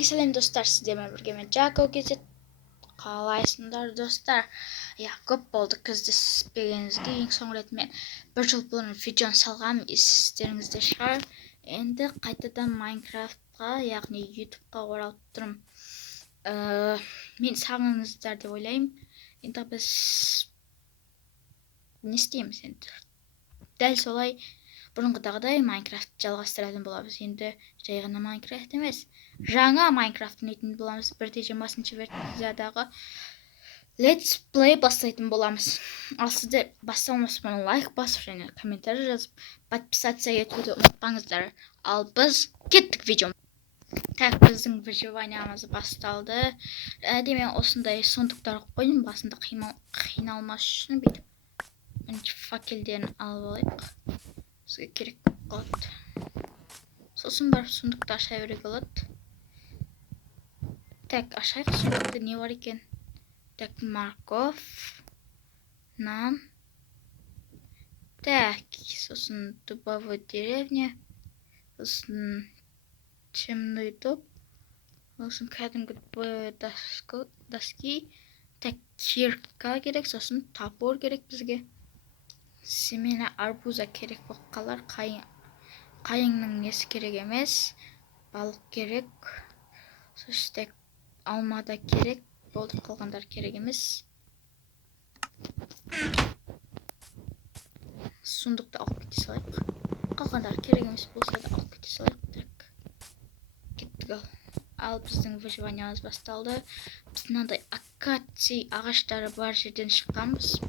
Сәлем достар, сіздермен бірге мен Джако кезет. Қалайсыңдар достар? Я көп болды кездеспегеніңізге. Ең соңғы рет мен бір жыл бұрын видеоны салғам, естеріңізде шығар. Енді қайтадан Майнкрафтқа, яғни ютубқа оралып тұрмын. Мен сағыныңыздар деп ойлаймын. Енді біз не істейміз енді? Дәл солай бұрынғыдағыдай Майнкрафт жалғастыратын боламыз. Енді жай ғана Майнкрафт емес, жаңа Майнкрафт ойнайтын боламыз. 1.20 версиядағы Let's Play бастайтын боламыз. Ал сіздер бастамасымен лайк басып және комментарий жазып, подписаться етуді ұмытпаңыздар. Ал біз кеттік видео. Так, біздің выживаниямыз басталды. Мен осындай сондықтар қойдым, басында қиналмас үшін бүйтіп. Факелдерін алып алайық. Бізге керек болады. Сосын барып сундықты аша беруге болады. Так, ашайық. Сундықта не бар екен? Так, морковь, нан. Так, сосын дубовая деревня. Сосын темный дуб. Сосын кәдімгі доски. Так, кирка керек, сосын топор керек бізге. Семена арбуза керек болып қалар. Қайыңның несі керек емес. Балық керек. Сосын алмада керек. Болды, қалғандар керек емес. Сундықты алып кете салайық. Қалғандар керек емес болса да алып кете салайық. Так, кеттік ал. Ал біздің выживаниямыз басталды. Біз мынандай акация ағаштары бар жерден шыққанбыз.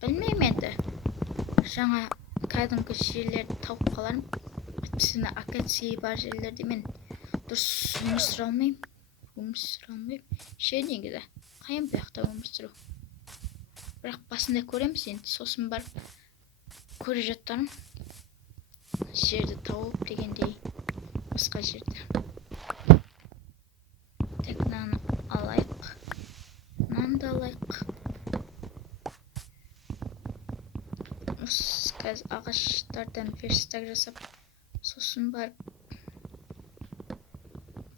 Білмеймін енді. Жаңа кәдімгі жерлерді тауып қаларым. Әйтпесіне акация бар жерлерде мен дұрыс өмір сүре алмаймын. Ше негізі. Қайын бұяқта өмір сүру. Бірақ басында көреміз енді. Сосын барып көре жаттарым. Жерді тауып дегендей басқа жерді. Тек наны алайық. Нанды алайық. Қазір ағаштардан верстак жасап, сосын барып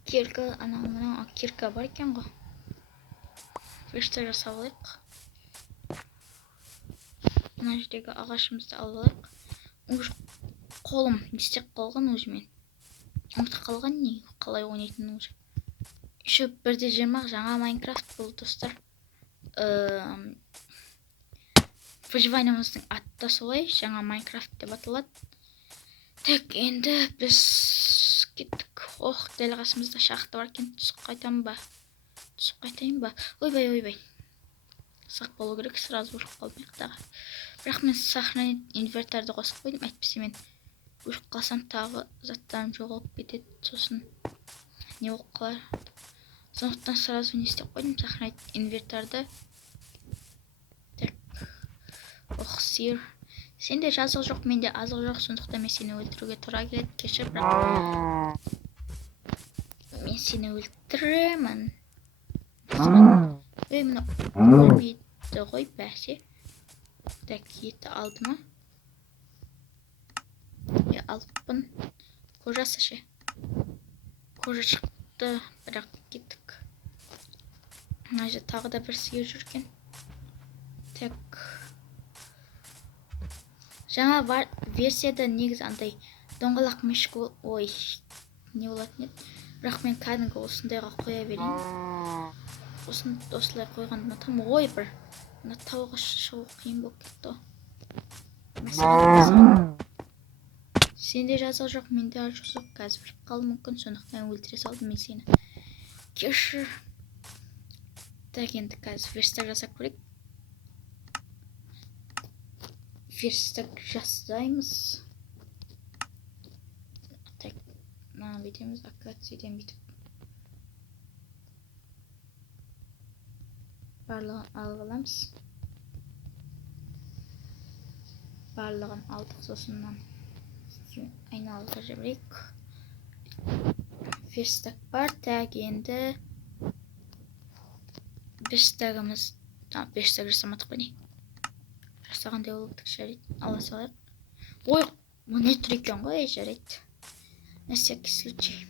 кирка, анау кирка бар екен ғой. Верстак жасап алайық. Мына жердегі ағашымызды алып алайық. Уже қолым істеп қалған уже мен. Ұмытып қалған не? Қалай ойнайтынын уже. Еще 1.20 жаңа Майнкрафт бұл достар. Выживаниямыздың аты да солай, жаңа Майнкрафт деп аталады. Так, енді біз кеттік. Дәл қасымызда шахта бар екен. Түсіп қайтайын ба? Ойбай. Сақ болу керек, сразу ұрып қалмайық дағы. Бірақ мен сохранить инвентарды қосып қойдым. Әйтпесе мен ұрып қалсам тағы заттарым жоғалып кетеді. Сосын не болып қалар? Сондықтан сразу не істеп қойдым? Сохранить инвентарды. Сиыр. Сенде жазық жоқ, менде азық жоқ, сондықтан мен сені өлтіруге тура келеді. Кешір, бірақ мен сені өлтіремін. Мына өлмейді ғой бәсе. Так, еті алды ма? Алыппын. Кожасы ше. Кожа шықты, бірақ кеттік. Мына же тағы да бір сиыр жүрген. Так. Жаңа версияда негіз андай доңғалақ мешкі не болатын еді. Бірақ мен кәдімгі осындайға қоя берейін. Осылай қойғанды ұнатамын. Бір мына тауға шығу қиын болып кетті. Сенде жазық жоқ, менде азық жоқ. Қазір біліп қалу мүмкін, сондықтан өлтіре салдым мен сені. Кешір. Так, енді қазір верстак жасап көрейік. Верстак жасаймыз. Так, мына бүйтеміз, акациядан бүйтіп. Барлығын алып аламыз. Барлығын алдық, сосыннан айналыға жіберейік. Верстак бар, так, енді верстак жасамадық қой не? Жасағандай олықтық жарайды. Ала салайық. Ой, мұны тұр екен ғой, жарайды. На всякий случай.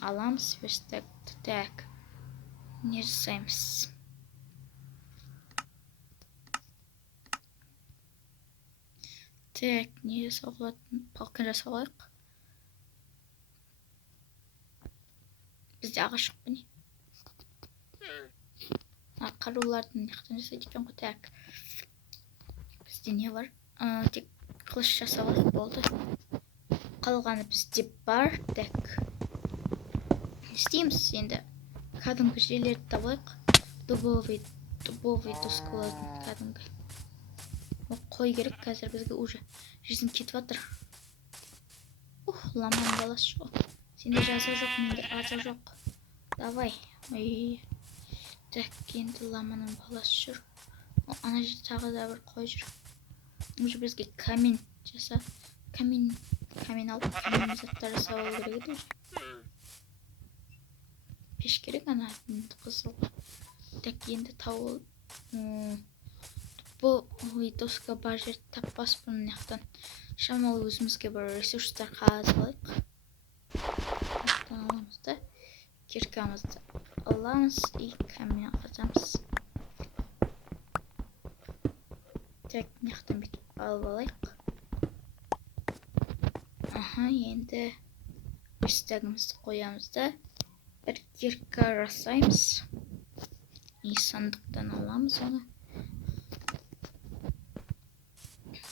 Аламыз верстакты. Так. Не жасаймыз. Так, не жасауға болатын? Балкон жасауға алайық. Бізде ағаш жоқ па не? Қарулардың яқтан жасайды екен ғой. Так. Бізде не бар? Тек қылыш жасап алайық, болды. Қалғаны бізде бар. Так. Не істейміз енді? Кәдімгі жерлерді табайық. Дубовый доскалардың кәдімгі. Қой керек, қазір бізге уже жизнь кетіп жатыр. Ламаның баласы жоқ. Сенде жазу жоқ, менде азу жоқ. Давай. Ой. Так, енді ламаның баласы жүр. Ана жерде тағы да бір қой жүр. Уже бізге камин жаса. Камин алып, камин заттар жасап алу керек еді. Пеш керек ана қызыл. Так, енді тауыл. Бұл доска бар жерді таппаспын мынаяқтан. Шамалы өзімізге бір ресурстар қазып алайық. Аламыз да. Киркамызды аламыз и камин қазамыз. Так, мынаяқтан бүйтіп алып алайық. Енді верстагымызды қоямыз да. Бір кирка жасаймыз. И сандықтан аламыз оны.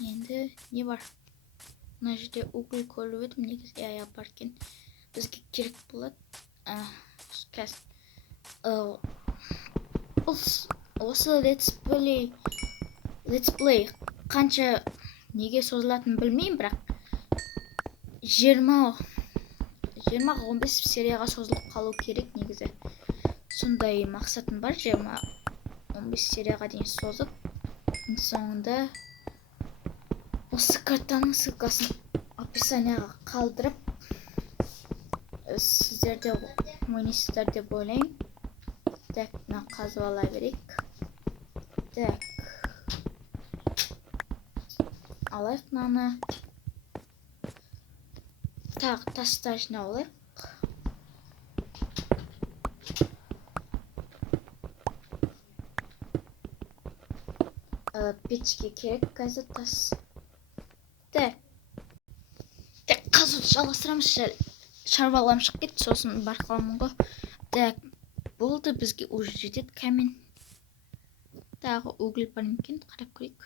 Енді не бар? Мына жерде уголь көріп едім, негізі ая бар екен. Бізге керек болады. Қазір осы let's play қанша неге созылатынын білмеймін, бірақ 20-15 серияға созылып қалу керек негізі. Сондай мақсатым бар, 20-15 серияға дейін созып, соңында осы картаның ссылкасын описанияға қалдырып, сіздерде ойнайсыздар деп ойлаймын. Так, мына қазып ала берейік. Так. Алайық мынаны. Тағы тастар жинап алайық. Печке керек қазір тас. Так, қазір жалғастырамыз. Шаруаларым шығып кетті, сосын барқаламын ғой. Так, болды, бізге уже жетеді камин. Тағы уголь бар екен, қарап көрейік.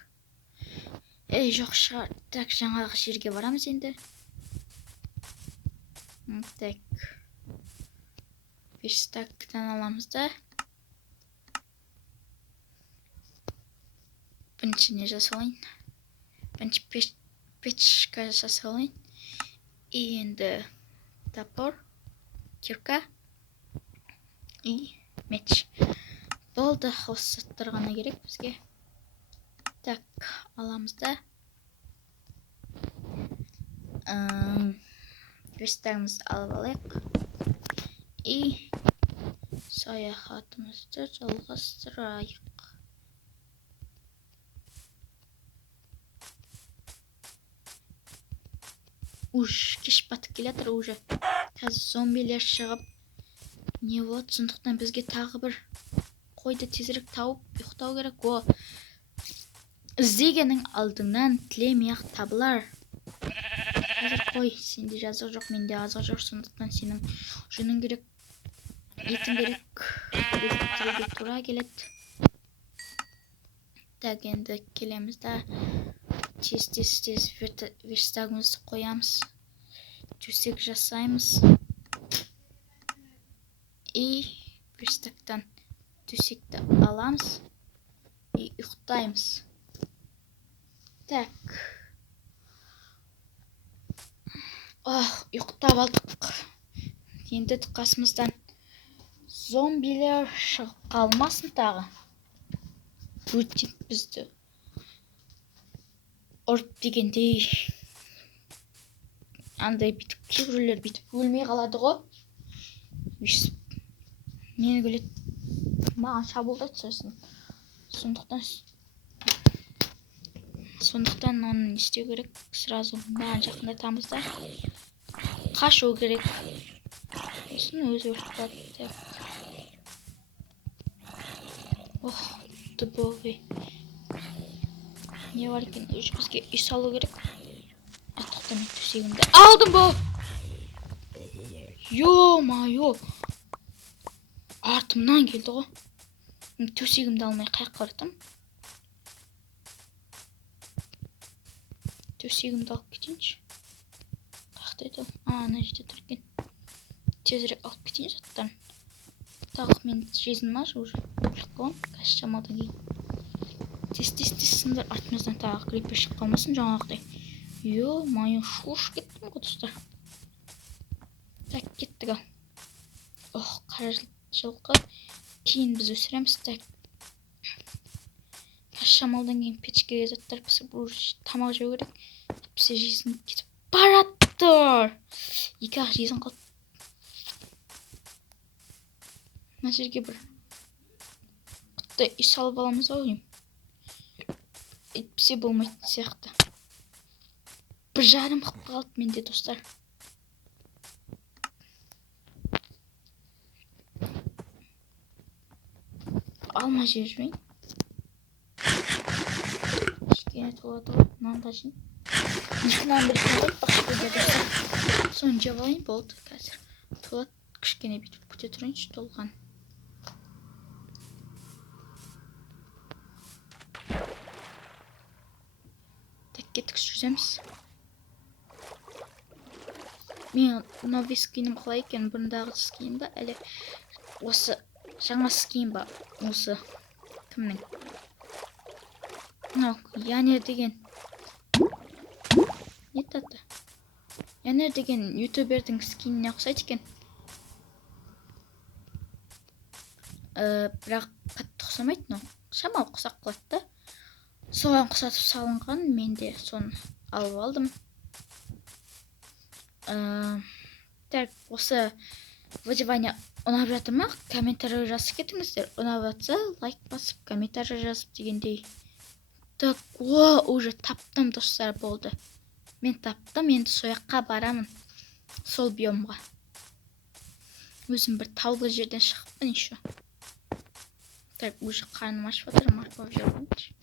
Жоқ шығар. Так, жаңағы жерге барамыз енді. Так. Верстактан аламыз да. Бірінші не жасалайын? Бірінші печка жасалайын. Енді топор, кирка и меч. Болды, осы заттар ғана керек бізге. Так, аламыз да. Верстагымызды алып алайық. И саяхатымызды жалғастырайық. Кеш батып келатыр уже. Қазір зомбилер шығып не болады, сондықтан бізге тағы бір қойды тезірек тауып ұйықтау керек. Іздегеннің алдыңнан тілемей-ақ табылар. Қазір қой, сенде жазық жоқ, менде азық жоқ, сондықтан сенің жүнің керек, етің керек, бітіруге тура келеді. Так, енді келеміз да. Тез верстагымызды қоямыз. Төсек жасаймыз. И верстактан төсекті аламыз. И ұйықтаймыз. Так. Ұйықтап алдық. Енді қасымыздан зомбилер шығып қалмасын тағы. Өтіп бізді ұрып дегендей. Андай бітіп, кейбіреулер бітіп өлмей қалады ғой. Мені көлет маған шабуылдайды сосын. Сондықтан оны істеу керек. Сразу маған жақындатамыз да. Қашу керек. Сосын өзі өліп қалады. Ох, дубовый. Не бар екен? Уже бізге үй салу керек. Тоқтам, төсегімді алдым ба? Ё-майо. Артымнан келді ғой. Төсегімді алмай қайыққа бардым. Төсегімді алып кетейінші. Қайықта еді? Ана жерде тұр екен. Тезірек алып кетейін заттарын. Так, мен жезім ма уже өліп қалам. Қазір шамалдан кейін. Тез сындар, артымыздан тағы крипер шығып қалмасын жаңағыдай. Ё-майо, шуш кеттім ғой достар. Так, кеттік ал. Ох, қара жылқы. Кейін біз өсіреміз. Так. Шамалдан кейін печкеге заттар пісіп, тамақ жеу керек. Пісе жезін кетіп бараттыр. Екі-ақ жезін қалды. Мына жерге бір құтты үй салып аламыз ау. Әйтпесе болмайтын сияқты. Бір жарым қып қалды менде достар. Алма жер жүрейін. Кішкене толады ғой. Мынанда жейін. Несінен бір толады. Бақшы көрді. Соны жеп алайын болды қазір. Толады. Кішкене бүйтіп күте тұрайыншы толған. Так, кеттік жүрземіз. Мен новый скинім қалай екен? Бұрындағы скин ба? Әлі осы жаңа скин ба? Осы кімнің? Янер деген. Не таты? Янер деген ютубердің скиніне ұқсайды екен. Бірақ қатты ұқсамайды, но шамалы ұқсап қалады. Соған ұқсатып салынған, мен де соны алып алдым. Так, осы выживание ұнап жатыр ма? Комментарий жазып кетіңіздер. Ұнап жатса, лайк басып, комментарий жазып дегендей. Так, уже таптым достар болды. Мен таптым, енді сояққа барамын. Сол биомға. Өзім бір таулы жерден шығыппын еще. Так, уже қарным ашып жатыр, морковь жеп алайыншы.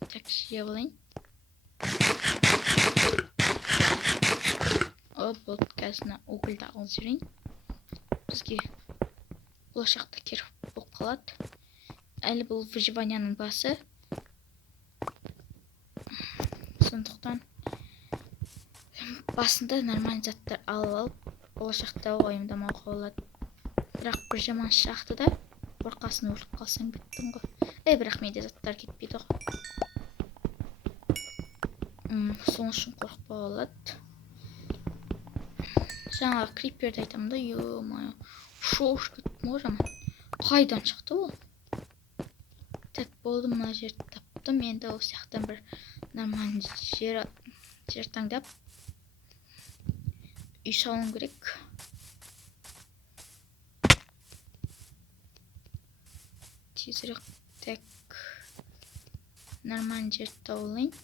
Так, жеп алайын. Болды, қазір угілді алып жүрейін. Бізге болашақта керек болып қалады. Әлі бұл выживанияның басы. Сондықтан басында нормальный заттар алып, болашақта уайымдамауға болады. Бірақ бір жаман шақты да, қорқасын өліп қалсаң біттің ғой. Бірақ менде заттар кетпейді ғой. Соның үшін қорықпауға болады. Жаңа криперді айтамын да, ё-майо. Шоуш кеттім ғой жаман. Қайдан шықты ол? Так, болды, мына жерді таптым. Енді ол сияқтан бір нормальный жер таңдап үй салуым керек. Тезірек, так, нормальный жерді тауылайын.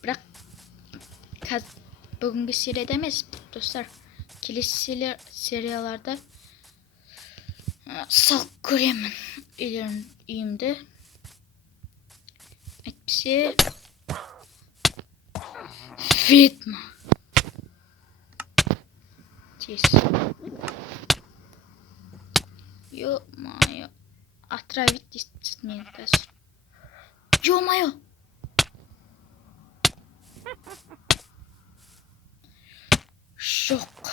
Бірақ бүгінгі серияда емес, достар, келесі серияларда салып көремін үйімді. Әйтпесе ведьма. Тез. Ё-майо. Отравить дейсіз мен қазір. Ё-майо. Жоқ.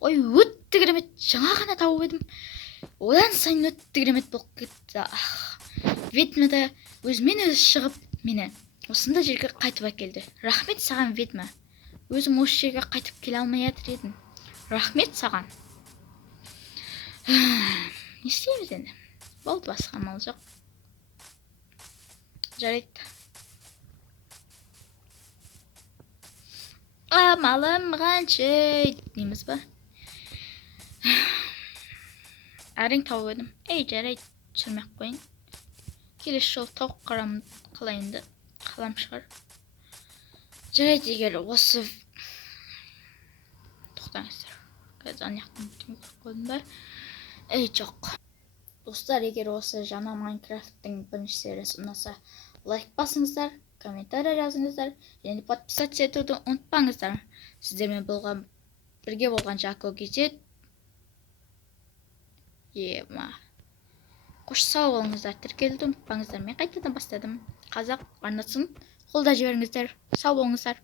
Ой, өтті керемет. Жаңа ғана тауып едім. Одан сайын өтті керемет болып кетті. Ведьма да өзімен өзі шығып мені осында жерге қайтып әкелді. Рахмет саған, ведьма. Өзім осы жерге қайтып келе алмай жатыр едім. Рахмет саған. Не істейміз енді? Болды, басқа амал жоқ. Жарайды. Амалым қанша дейміз ба? Әрең тауып едім. Жарайды, түсірмек қойын. келесі жолы тауық қалайынды қалам шығар. Жарайды, егер осы тоқтаңыздар. Қазір ана жақтан көріп қойдыңдар. Жоқ. Достар, егер осы жаңа Майнкрафттың бірінші сериясы ұнаса, лайк басыңыздар, комментарий жазыңыздар, және подписаться етуді ұмытпаңыздар. Сіздермен бірге болған Жако Гизет. Қош сау болыңыздар, тіркелуді ұмытпаңыздар. Мен қайтадан бастадым. Қазақ арнасын қолда жіберіңіздер. Сау болыңыздар.